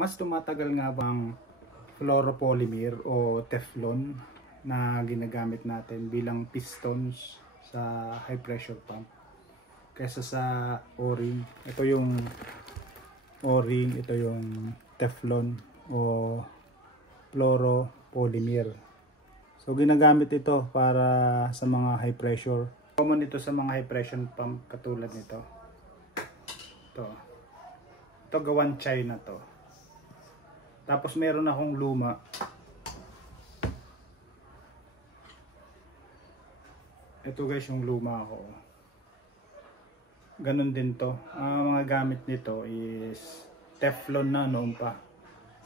Mas tumatagal nga bang fluoropolymer o Teflon na ginagamit natin bilang pistons sa high pressure pump kaysa sa O-ring? Ito yung O-ring, ito yung Teflon o fluoropolymer. So ginagamit ito para sa mga high pressure. Common ito sa mga high pressure pump katulad nito. Ito gawan China to. Tapos meron akong luma. Ito guys yung luma ko. Ganun din to. Ang mga gamit nito is Teflon na noon pa.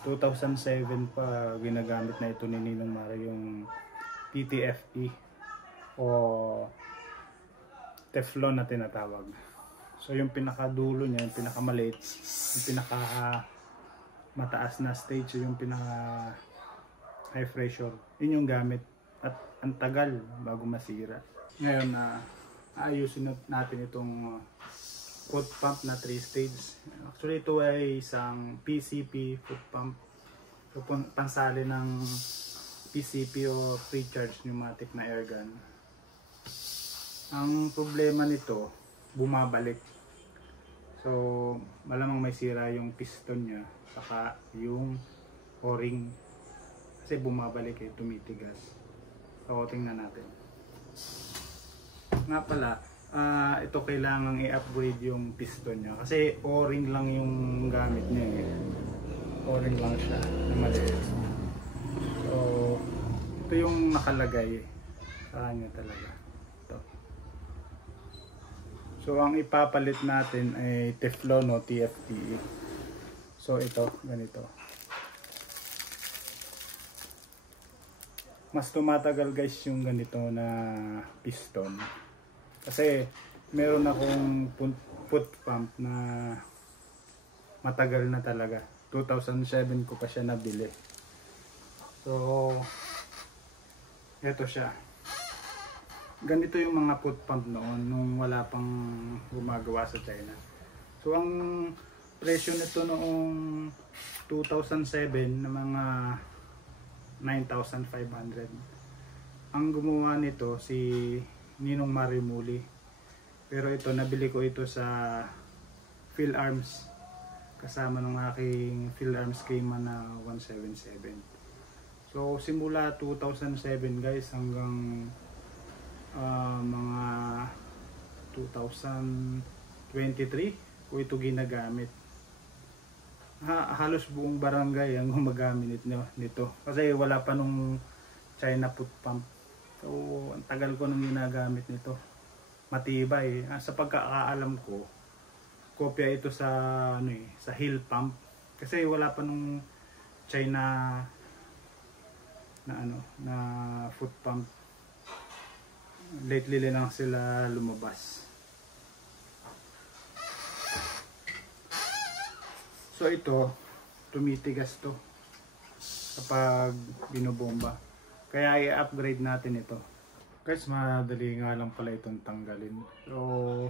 2007 pa ginagamit na ito ni Ninong Mara, yung PTFE o Teflon na tinatawag. So yung pinakadulo niya, yung pinakamaliit, yung pinaka mataas na stage, yung pinaka high pressure, yun yung gamit at ang tagal bago masira. Ngayon ayusin natin itong foot pump na 3 stage. Actually ito ay isang PCP foot pump, so pansali ng PCP o pre-charge pneumatic na air gun. Ang problema nito, bumabalik. So malamang may sira yung piston nya saka yung O-ring kasi bumabalik tumitigas. So tingnan natin. Nga pala, ito kailangang i-upgrade yung piston nya kasi O-ring lang yung gamit niya O-ring lang siya na maliit. So ito yung nakalagay sa kanya talaga. Ito. So ang ipapalit natin ay Teflon o TFE. So ito, ganito. Mas tumatagal guys yung ganito na piston. Kasi meron akong foot pump na matagal na talaga. 2007 ko pa siya nabili. So ito siya. Ganito yung mga foot pump noon nung wala pang gumagawa sa China. So ang presyo nito noong 2007 na mga 9,500. Ang gumawa nito si Ninong Marimuli. Pero ito, nabili ko ito sa PhilArms. Kasama ng aking PhilArms Cayman na 177. So simula 2007 guys hanggang mga 2023 ko ito ginagamit. Halos buong barangay ang gumagamit nito kasi wala pa nung China foot pump. So ang tagal ko nang ginagamit nito, matibay. Sa pagkakaalam ko, kopya ito sa sa Hill pump kasi wala pa nung China na foot pump. Lately lang sila lumabas. So ito, tumitigas to kapag binobomba. Kaya i-upgrade natin ito. Guys, madali nga lang pala itong tanggalin. So,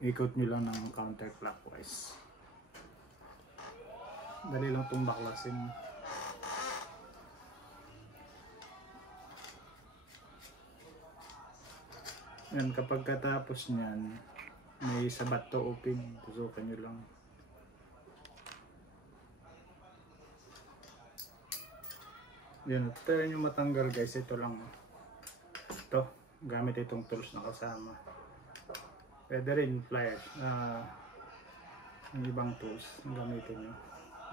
ikot nyo lang ng counterclockwise. Dali lang itong baklasin. Yan, kapag katapos nyan, may sabat to upig. Pusukan nyo lang. Yan, try nyo matanggal guys, ito lang. Ito, gamit itong tools na kasama. Pwede rin pliers, yung ibang tools gamitin nyo.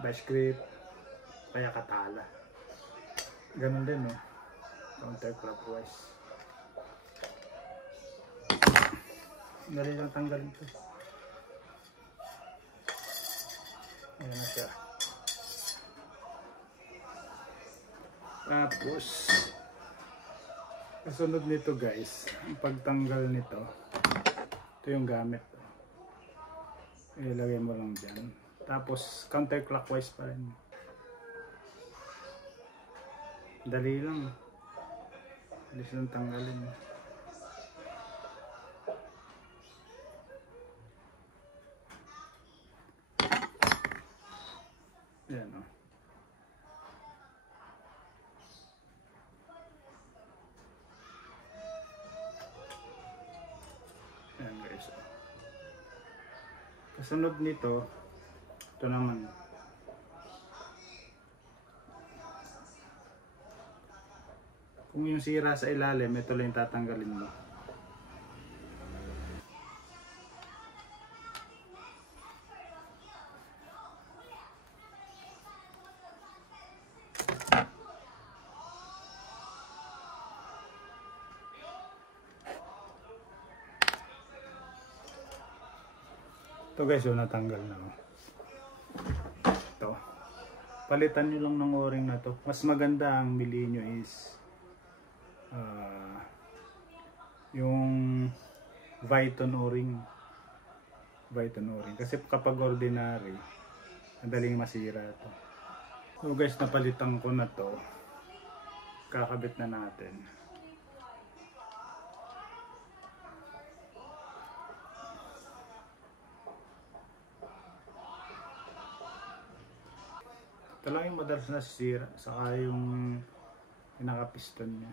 Vice grip, kaya katala. Ganun din no, counterclockwise. Dali lang tanggalin ito. Ayan na siya. Tapos kasunod nito guys, ang pagtanggal nito, ito yung gamit, ilagay mo lang dyan, tapos counterclockwise pa rin. Dali lang, alis lang tanggalin. Ayan o. Ayan guys. Kasunod nito, ito naman. Kung yung sira sa ilalim, ito lang yung tatanggalin mo. Ito guys, yung natanggal na. Ito. Palitan nyo lang ng o-ring na to. Mas maganda ang bilhin nyo is yung Viton o-ring. Viton o-ring. Kasi kapag ordinary, madaling masira ito. So guys, napalitan ko na to. Kakabit na natin. Ito lang yung madalas na sira, saka yung pinaka-piston niya.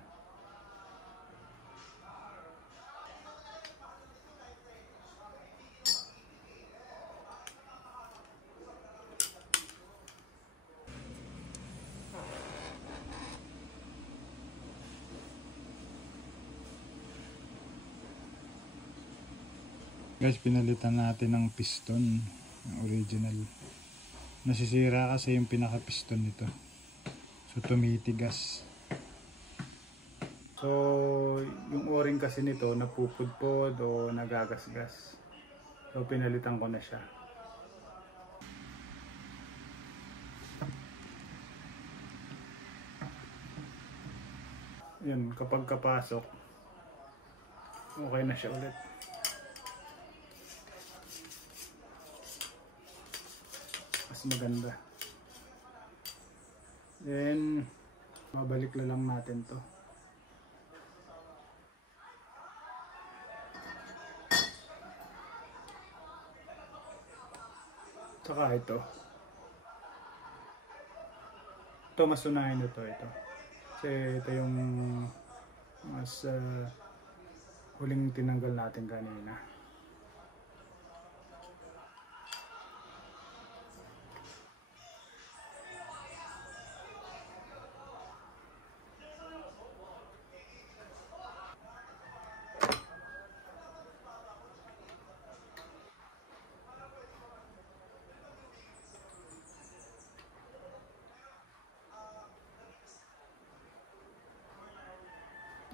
Guys, pinalitan natin ng piston, yung original. Nasisira kasi yung pinaka-piston nito. So tumitigas. So yung o-ring kasi nito napupudpod o nagagasgas. So pinalitan ko na siya. Yun, kapag kapasok, okay na siya ulit. Mas maganda. Then babalik na lang natin to. Saka ito mas unahin ito. Kasi ito yung mas huling tinanggal natin kanina.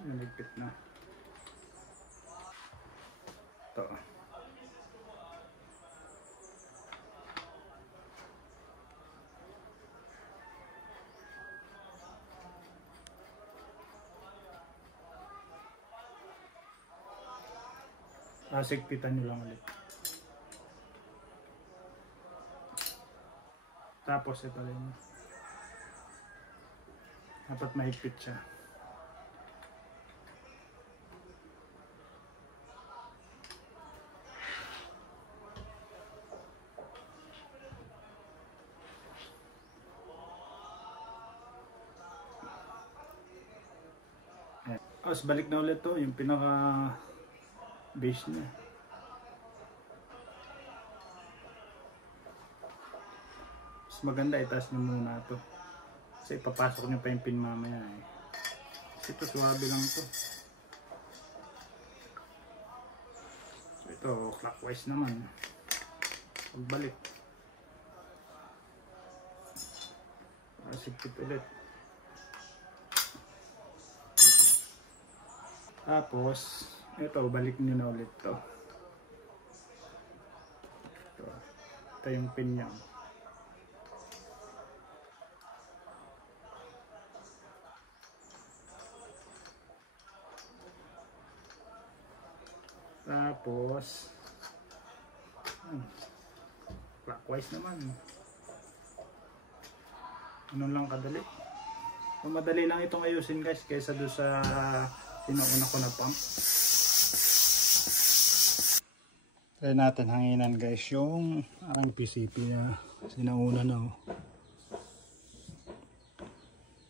Naligpit na. Ito. Sigpitan nyo lang ulit. Tapos ito rin. Dapat mahigpit siya. Tapos balik na ulit to, yung pinaka base niya. Mas maganda itaas nyo muna to. Kasi ipapasok nyo pa yung pin mamaya eh. Kasi ito suwabe lang to. So ito clockwise naman. Pagbalik. Sigpit ulit. Tapos, ito, balik nyo na ulit to. Ito yung pin niya. Tapos, clockwise naman. Ano lang kadali. So, madali lang itong ayusin guys, kaysa doon sa pinuuna ko na pump. Try natin hanginan guys yung ang PCP na sinauna na.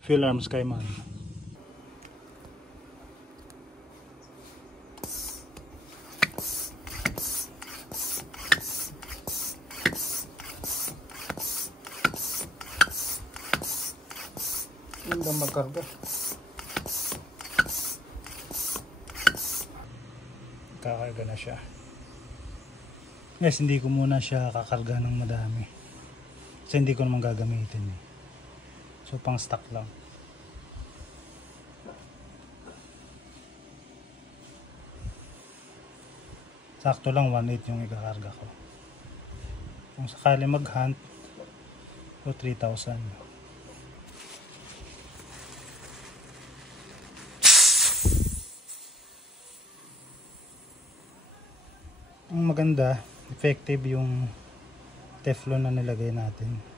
Fuel arms kay man. Hindi magkarga. Kakarga na siya. Yes, hindi ko muna siya kakarga ng madami. Kasi hindi ko naman gagamitin eh. So pang stock lang. Sakto lang 1.8 yung ikakarga ko. Kung sakali mag-hunt, so 3,000. Ang maganda, effective yung Teflon na nilagay natin.